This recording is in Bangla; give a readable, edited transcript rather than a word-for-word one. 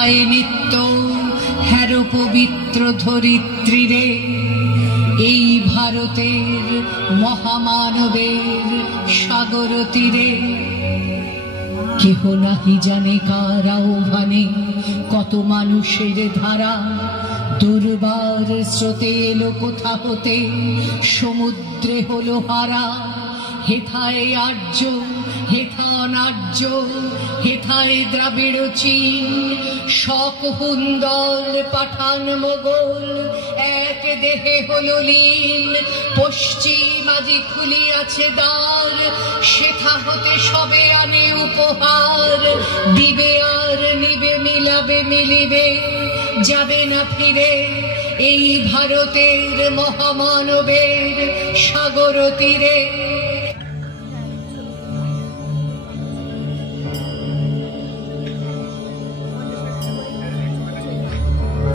হেথায় নিত্য হের পবিত্র ধরিত্রীরে, এই ভারতের মহামানবের সাগর তীরে। কেহ নাহি জানে কার আহ্বানে কত মানুষের ধারা, দুর্বার স্রোতে এলো কোথা হতে সমুদ্রে হলো হারা। হেথায় আর্য হেথা অনার্য, হেথায় দ্রাবিড় চীন, শক হুন্দল পাঠান মোগল এক দেহে হলো লীন। পশ্চিম আজি খুলিয়াছে দ্বার, সেথা হতে সবে আনে উপহার। দিবে আর নিবে মিলাবে মিলিবে, যাবে না ফিরে এই ভারতের মহামানবের সাগর তীরে।